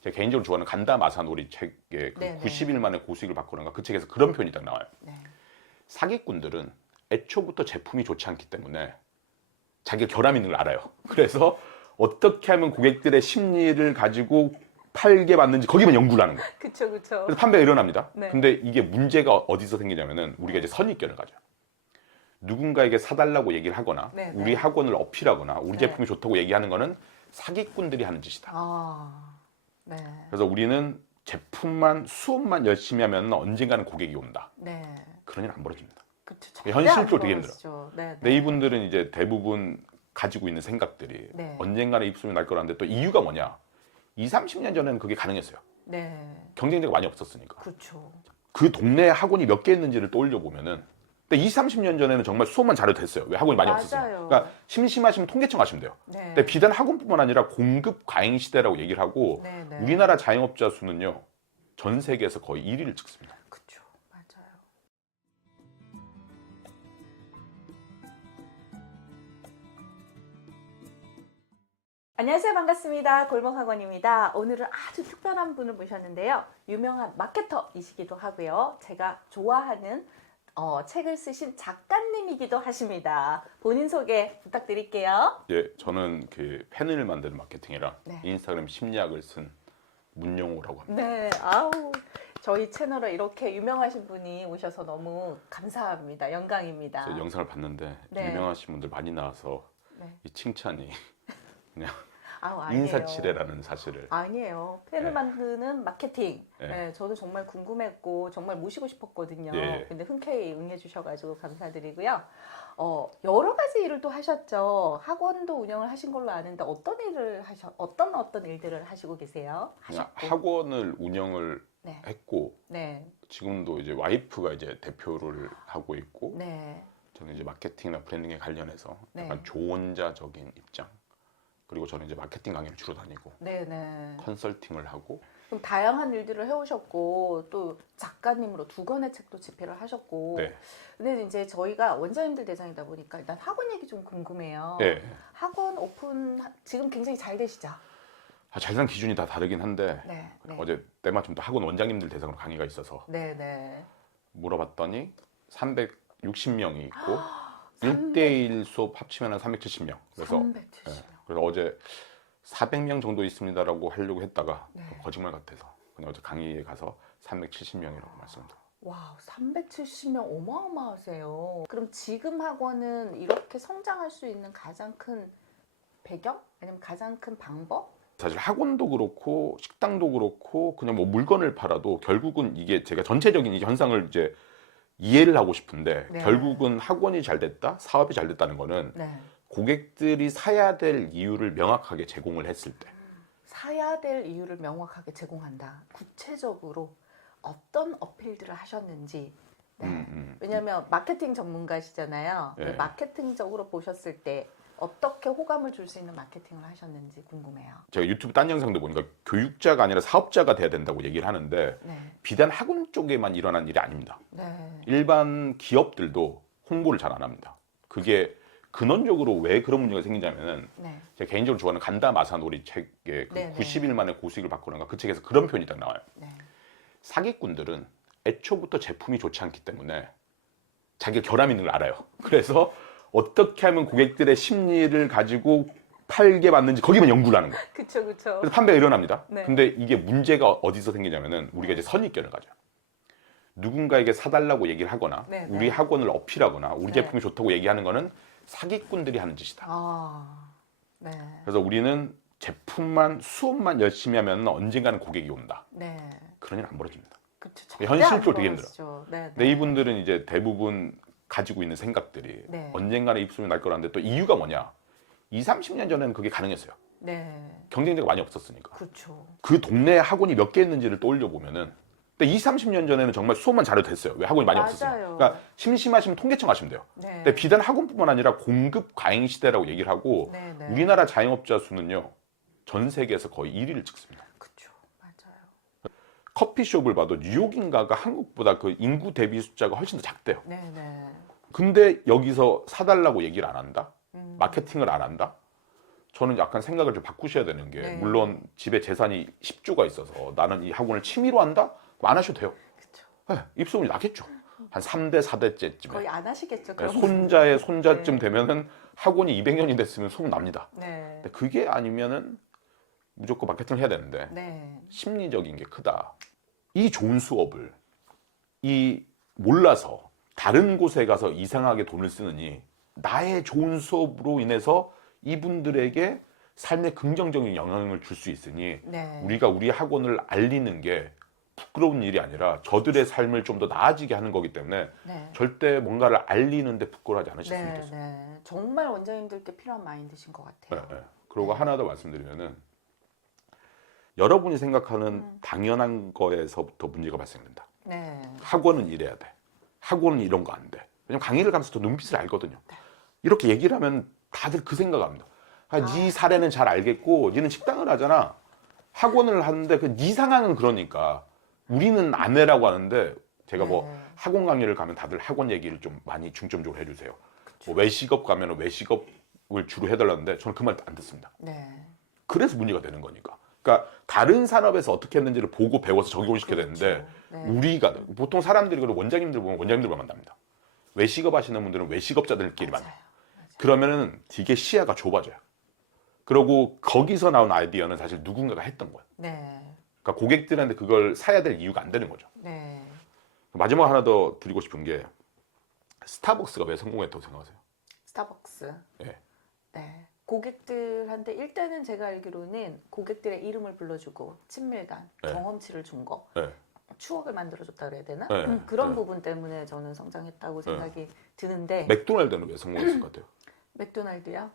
제가 개인적으로 좋아하는 간다 마사노리 책의 그 90일 만에 고수익을 바꾸는가 그 책에서 그런 표현이 딱 나와요. 사기꾼들은 애초부터 제품이 좋지 않기 때문에 자기가 결함 있는 걸 알아요. 그래서 어떻게 하면 고객들의 심리를 가지고 팔게 맞는지 거기만 연구를 하는 거예요. 그쵸. 그래서 판매가 일어납니다. 네. 근데 이게 문제가 어디서 생기냐면은 우리가 이제 선입견을 가져요. 누군가에게 사달라고 얘기를 하거나 우리 학원을 어필하거나 우리 제품이 좋다고 얘기하는 거는 사기꾼들이 하는 짓이다. 그래서 우리는 제품만 수업만 열심히 하면 언젠가는 고객이 온다. 그런 일은 안 벌어집니다. 현실적으로 되게 힘들어요. 근데 이분들은 이제 대부분 가지고 있는 생각들이 언젠가는 입소문이 날 거라는데 또 이유가 뭐냐? 20, 30년 전에는 그게 가능했어요. 경쟁자가 많이 없었으니까. 그 동네에 학원이 몇 개 있는지를 떠올려 보면은 근데 20, 30년 전에는 정말 수업만 잘해도 됐어요. 왜 학원이 많이 없었어요. 그러니까 심심하시면 통계청 가시면 돼요. 근데 비단 학원뿐만 아니라 공급 과잉 시대라고 얘기를 하고 우리나라 자영업자 수는요. 전 세계에서 거의 1위를 찍습니다. 그쵸. 맞아요. 안녕하세요. 반갑습니다. 골목학원입니다. 오늘은 아주 특별한 분을 모셨는데요. 유명한 마케터이시기도 하고요. 제가 좋아하는 책을 쓰신 작가님이기도 하십니다. 본인 소개 부탁드릴게요. 예, 저는 그 펜을 만드는 마케팅이랑 인스타그램 심리학을 쓴 문영호라고 합니다. 네, 아우 저희 채널에 이렇게 유명하신 분이 오셔서 너무 감사합니다. 영광입니다. 제 영상을 봤는데 유명하신 분들 많이 나와서 이 칭찬이 그냥 인사치레라는 사실을. 아니에요. 펜을 만드는 마케팅. 저도 정말 궁금했고 정말 모시고 싶었거든요. 근데 흔쾌히 응해주셔가지고 감사드리고요. 여러 가지 일을 또 하셨죠. 학원도 운영을 하신 걸로 아는데 어떤 일들을 하시고 계세요? 학원을 운영을 했고 지금도 이제 와이프가 이제 대표를 하고 있고 저는 이제 마케팅이나 브랜딩에 관련해서 약간 조언자적인 입장. 그리고 저는 이제 마케팅 강의를 주로 다니고 컨설팅을 하고 그럼 다양한 일들을 해오셨고 또 작가님으로 2권의 책도 집필을 하셨고 근데 이제 저희가 원장님들 대상이다 보니까 일단 학원 얘기 좀 궁금해요. 학원 오픈 지금 굉장히 잘 되시죠? 잘 산 기준이 다 다르긴 한데 어제 때마침 또 학원 원장님들 대상으로 강의가 있어서 물어봤더니 360명이 있고 1대1 수업 합치면 370명. 그래서 370명. 그래서 어제 400명 정도 있습니다라고 하려고 했다가 거짓말 같아서 그냥 어제 강의에 가서 370명이라고 말씀드려요. 와우, 370명 어마어마하세요. 그럼 지금 학원은 이렇게 성장할 수 있는 가장 큰 배경? 아니면 가장 큰 방법? 사실 학원도 그렇고 식당도 그렇고 그냥 뭐 물건을 팔아도 결국은 이게 제가 전체적인 이 현상을 이제 이해를 하고 싶은데 결국은 학원이 잘 됐다, 사업이 잘 됐다는 거는 고객들이 사야 될 이유를 명확하게 제공을 했을 때 사야 될 이유를 명확하게 제공한다. 구체적으로 어떤 어필들을 하셨는지 왜냐하면 마케팅 전문가시잖아요. 마케팅적으로 보셨을 때 어떻게 호감을 줄 수 있는 마케팅을 하셨는지 궁금해요. 제가 유튜브 딴 영상도 보니까 교육자가 아니라 사업자가 돼야 된다고 얘기를 하는데 비단 학원 쪽에만 일어난 일이 아닙니다. 일반 기업들도 홍보를 잘 안 합니다. 그게 근원적으로 왜 그런 문제가 생기냐면은 제가 개인적으로 좋아하는 간다 마사노리 책의 그 90일 만에 고수익을 바꾸는가 그 책에서 그런 표현이 딱 나와요. 사기꾼들은 애초부터 제품이 좋지 않기 때문에 자기가 결함 있는 걸 알아요. 그래서 어떻게 하면 고객들의 심리를 가지고 팔게 맞는지 거기만 연구를 하는 거예요. 그쵸. 그래서 판매가 일어납니다. 근데 이게 문제가 어디서 생기냐면은 우리가 이제 선입견을 가져요. 누군가에게 사달라고 얘기를 하거나 우리 학원을 어필하거나 우리 제품이 좋다고 얘기하는 거는 사기꾼들이 하는 짓이다. 그래서 우리는 제품만 수업만 열심히 하면 언젠가는 고객이 온다. 그런 일은 안 벌어집니다. 현실적으로 되게 힘들어요. 근데 이분들은 이제 대부분 가지고 있는 생각들이 언젠가는 입소문이 날 거라는데 또 이유가 뭐냐? 20, 30년 전에는 그게 가능했어요. 경쟁자가 많이 없었으니까. 그 동네에 학원이 몇 개 있는지를 떠올려 보면은 근데 20, 30년 전에는 정말 수업만 잘해도 됐어요. 왜 학원이 많이 없었어요. 그러니까 심심하시면 통계청 가시면 돼요. 근데 비단 학원뿐만 아니라 공급 과잉 시대라고 얘기를 하고 우리나라 자영업자 수는요. 전 세계에서 거의 1위를 찍습니다. 커피숍을 봐도 뉴욕인가가 한국보다 그 인구 대비 숫자가 훨씬 더 작대요. 근데 여기서 사달라고 얘기를 안 한다? 마케팅을 안 한다? 저는 약간 생각을 좀 바꾸셔야 되는 게 네. 물론 집에 재산이 10조가 있어서 나는 이 학원을 취미로 한다? 그럼 안 하셔도 돼요. 그쵸. 네, 입소문이 나겠죠. 한 3대, 4대째쯤에. 거의 안 하시겠죠. 네, 그런 손자의 손자쯤 네. 되면은 학원이 200년이 됐으면 소문 납니다. 네. 근데 그게 아니면은 무조건 마케팅을 해야 되는데 네. 심리적인 게 크다. 이 좋은 수업을 이 몰라서 다른 곳에 가서 이상하게 돈을 쓰느니 나의 좋은 수업으로 인해서 이분들에게 삶에 긍정적인 영향을 줄 수 있으니 네. 우리가 우리 학원을 알리는 게 부끄러운 일이 아니라 저들의 삶을 좀 더 나아지게 하는 거기 때문에 네. 절대 뭔가를 알리는데 부끄러워하지 않으셨으면 네. 좋겠어요. 네. 정말 원장님들께 필요한 마인드신 것 같아요. 네, 네. 그리고 네. 하나 더 말씀드리면은 여러분이 생각하는 당연한 거에서부터 문제가 발생된다. 네. 학원은 이래야 돼. 학원은 이런 거 안 돼. 왜냐면 강의를 가면서 저 눈빛을 알거든요. 이렇게 얘기를 하면 다들 그 생각합니다. 네 사례는 잘 알겠고 니는 식당을 하잖아. 학원을 하는데 네 상황은 그러니까 우리는 안 해라고 하는데 제가 뭐 네. 학원 강의를 가면 다들 학원 얘기를 좀 많이 중점적으로 해주세요. 뭐 외식업 가면 외식업을 주로 해달라는데 저는 그 말 안 듣습니다. 네. 그래서 문제가 되는 거니까. 그러니까 다른 산업에서 어떻게 했는지를 보고 배워서 적용을 시켜야 그렇죠. 되는데 네. 우리가 보통 사람들이 그리고 원장님들 보면 원장님들만 만납니다. 외식업 하시는 분들은 외식업자들끼리 만나요. 맞아요. 그러면은 되게 시야가 좁아져요. 그리고 거기서 나온 아이디어는 사실 누군가가 했던 거예요. 네. 그러니까 고객들한테 그걸 사야 될 이유가 안 되는 거죠. 네. 마지막 하나 더 드리고 싶은 게 스타벅스가 왜 성공했다고 생각하세요? 스타벅스. 예. 네. 고객들한테 일단은 제가 알기로는 고객들의 이름을 불러주고 친밀감, 네. 경험치를 준 거, 네. 추억을 만들어줬다 그래야 되나? 네. 그런 네. 부분 때문에 저는 성장했다고 생각이 드는데 맥도날드는 왜 성공했을 것 같아요? 맥도날드요?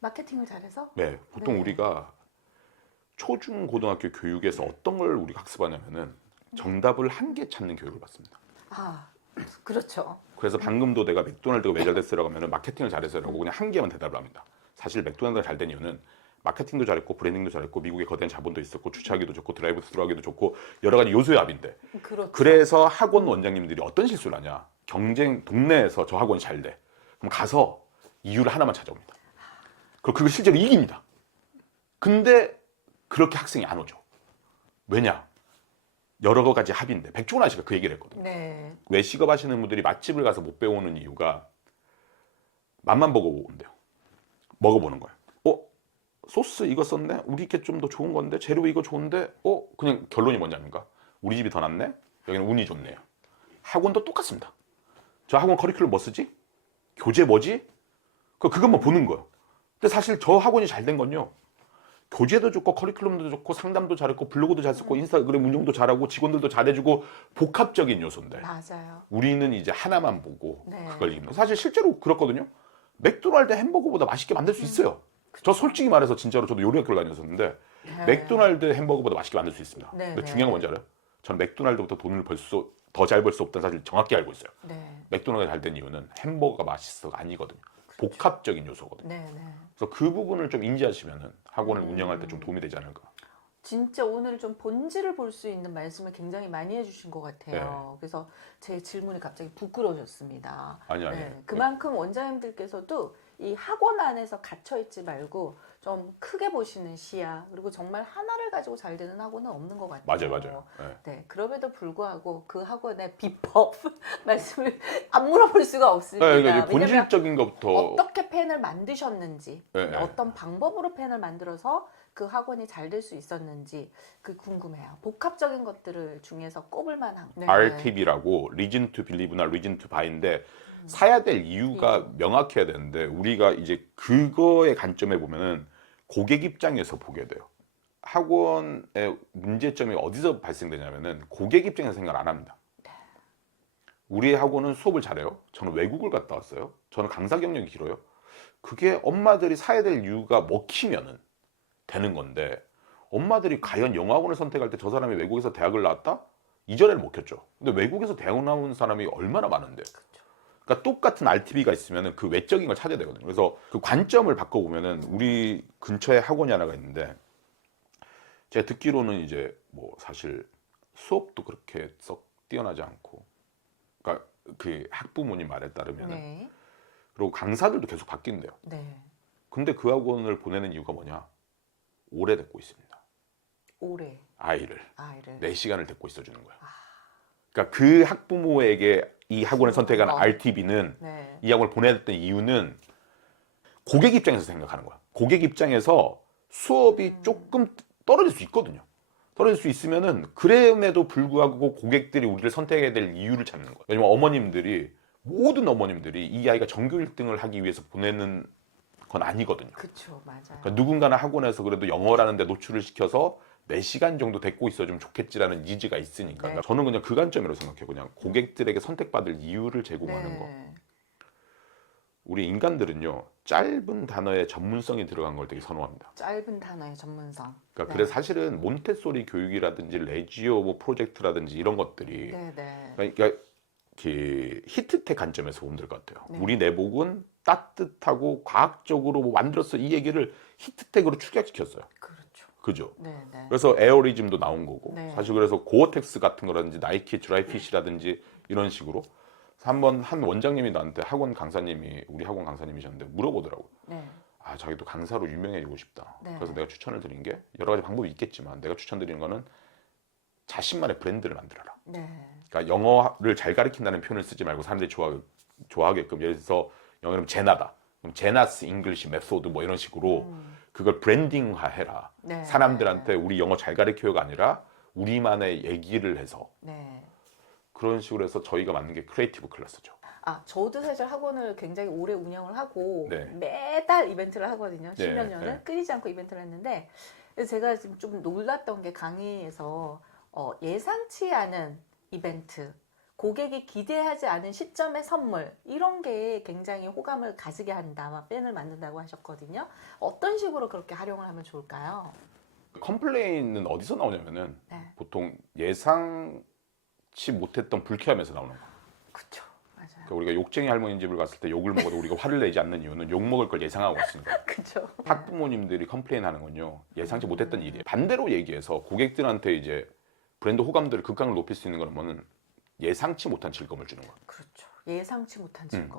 마케팅을 잘해서? 네. 보통 네. 우리가 초중 고등학교 교육에서 어떤 걸 우리가 학습하냐면은 정답을 한 개 찾는 교육을 받습니다. 아, 그렇죠. 그래서 방금도 내가 맥도날드가 왜 잘 됐어라고 하면은 마케팅을 잘해서라고 그냥 한 개만 대답을 합니다. 사실 맥도날드가 잘 된 이유는 마케팅도 잘했고 브랜딩도 잘했고 미국에 거대한 자본도 있었고 주차하기도 좋고 드라이브 스루 하기도 좋고 여러 가지 요소의 합인데 그렇죠. 그래서 학원 원장님들이 어떤 실수를 하냐 경쟁 동네에서 저 학원이 잘 돼. 그럼 가서 이유를 하나만 찾아옵니다. 그리고 그걸 실제로 이깁니다. 근데 그렇게 학생이 안 오죠. 왜냐? 여러 가지 합인데 백종원 아저씨가 그 얘기를 했거든요. 네. 외식업 하시는 분들이 맛집을 가서 못 배우는 이유가 맛만 보고 온대요. 먹어보는 거예요. 소스 이거 썼네? 우리 게 좀 더 좋은 건데 재료 이거 좋은데 그냥 결론이 뭐냐니까 우리 집이 더 낫네? 여기는 운이 좋네요. 학원도 똑같습니다. 저 학원 커리큘럼 뭐 쓰지? 교재 뭐지? 그것만 보는 거예요. 근데 사실 저 학원이 잘 된 건요. 교재도 좋고 커리큘럼도 좋고 상담도 잘했고 블로그도 잘 쓰고 인스타그램 운영도 잘하고 직원들도 잘해주고 복합적인 요소인데 맞아요. 우리는 이제 하나만 보고 네. 그걸 이깁니다. 사실 실제로 그렇거든요. 맥도날드 햄버거보다 맛있게 만들 수 있어요. 저 솔직히 말해서 진짜로 저도 요리학교를 다녔었는데 네. 맥도날드 햄버거보다 맛있게 만들 수 있습니다. 네, 근데 네. 중요한 건 뭔지 알아요? 저는 맥도날드부터 돈을 더 잘 벌 수 없다는 사실 정확히 알고 있어요. 네. 맥도날드가 잘 된 이유는 햄버거가 맛있어가 아니거든요. 복합적인 요소거든요. 네, 네. 그래서 그 부분을 좀 인지하시면은 학원을 운영할 때 좀 도움이 되지 않을까. 진짜 오늘 좀 본질을 볼 수 있는 말씀을 굉장히 많이 해주신 것 같아요. 그래서 제 질문이 갑자기 부끄러워졌습니다. 아니. 그만큼 원장님들께서도 이 학원 안에서 갇혀있지 말고 좀 크게 보시는 시야 그리고 정말 하나를 가지고 잘 되는 학원은 없는 것 같아요. 맞아요. 네, 그럼에도 불구하고 그 학원의 비법 말씀을 안 물어볼 수가 없습니다. 네, 그러니까 본질적인 것부터 어떻게 펜을 만드셨는지 네. 어떤 방법으로 펜을 만들어서 그 학원이 잘 될 수 있었는지 그 궁금해요. 복합적인 것들을 중에서 꼽을 만한 RTB라고 Reason to Believe나 Reason to Buy인데 사야 될 이유가 명확해야 되는데 우리가 이제 그거의 관점에 보면은 고객 입장에서 보게 돼요. 학원의 문제점이 어디서 발생되냐면은 고객 입장에서 생각을 안 합니다. 우리 학원은 수업을 잘해요. 저는 외국을 갔다 왔어요. 저는 강사 경력이 길어요. 그게 엄마들이 사야 될 이유가 먹히면은 되는 건데 엄마들이 과연 영어학원을 선택할 때 저 사람이 외국에서 대학을 나왔다? 이전에는 먹혔죠. 근데 외국에서 대학 나온 사람이 얼마나 많은데. 그러니까 똑같은 RTB가 있으면 그 외적인 걸 찾아야 되거든요. 그래서 그 관점을 바꿔보면은 우리 근처에 학원이 하나가 있는데 제가 듣기로는 이제 뭐 사실 수업도 그렇게 썩 뛰어나지 않고 그러니까 그 학부모님 말에 따르면은 네. 그리고 강사들도 계속 바뀐대요. 네. 근데 그 학원을 보내는 이유가 뭐냐? 오래 데리고 있습니다. 오래. 아이를. 4시간을 데리고 있어주는 거야. 아. 그러니까 그 학부모에게 이 학원을 선택한 RTB는 네. 이 학원을 보냈던 이유는 고객 입장에서 생각하는 거야. 고객 입장에서 수업이 조금 떨어질 수 있거든요. 떨어질 수 있으면은 그럼에도 불구하고 고객들이 우리를 선택해야 될 이유를 찾는 거예요. 왜냐면 모든 어머님들이 이 아이가 전교 1등을 하기 위해서 보내는 건 아니거든요. 그렇죠, 맞아요. 그러니까 누군가는 학원에서 그래도 영어라는 데 노출을 시켜서 4시간 정도 데리고 있어주면 좋겠지라는 니즈가 있으니까. 네. 저는 그냥 그 관점으로 생각해요. 그냥 고객들에게 선택받을 이유를 제공하는 네. 거. 우리 인간들은요, 짧은 단어에 전문성이 들어간 걸 되게 선호합니다. 짧은 단어의 전문성. 그러니까 그래서 사실은 몬테소리 교육이라든지 레지오 뭐 프로젝트라든지 이런 것들이 그러니까 그 히트텍 관점에서 보면 될 것 같아요. 우리 내복은 따뜻하고 과학적으로 뭐 만들었어, 이 얘기를 히트텍으로 축약시켰어요. 그죠? 그래서 에어리즘도 나온 거고 사실 그래서 고어텍스 같은 거라든지 나이키 드라이핏이라든지 이런 식으로 한번 한 원장님이 나한테 우리 학원 강사님이셨는데 물어보더라고요. 아, 자기도 강사로 유명해지고 싶다. 그래서 내가 추천을 드린 게 여러 가지 방법이 있겠지만 내가 추천드리는 거는 자신만의 브랜드를 만들어라. 그러니까 영어를 잘 가르친다는 표현을 쓰지 말고 사람들이 좋아하게끔, 예를 들어서 영어는 제나다. 그럼 제나스 잉글리시 메소드 뭐 이런 식으로 그걸 브랜딩화해라. 사람들한테 우리 영어 잘 가르쳐요가 아니라 우리만의 얘기를 해서 그런 식으로 해서 저희가 만든 게 크리에이티브 클래스죠. 저도 사실 학원을 굉장히 오래 운영을 하고 매달 이벤트를 하거든요. 10몇 년을 끊이지 않고 이벤트를 했는데, 그래서 제가 지금 좀 놀랐던 게 강의에서 예상치 않은 이벤트, 고객이 기대하지 않은 시점의 선물, 이런 게 굉장히 호감을 가지게 한다, 팬을 만든다고 하셨거든요. 어떤 식으로 그렇게 활용을 하면 좋을까요? 컴플레인은 어디서 나오냐면은 보통 예상치 못했던 불쾌함에서 나오는 거예요. 그렇죠. 맞아요. 그러니까 우리가 욕쟁이 할머니 집을 갔을 때 욕을 먹어도 우리가 화를 내지 않는 이유는 욕 먹을 걸 예상하고 있으니까. 그렇죠. 학부모님들이 컴플레인 하는 건요, 예상치 못했던 일이에요. 반대로 얘기해서 고객들한테 이제 브랜드 호감도를 극강을 높일 수 있는 건 뭐는 예상치 못한 즐거움을 주는 거예요. 그렇죠. 예상치 못한 즐거움.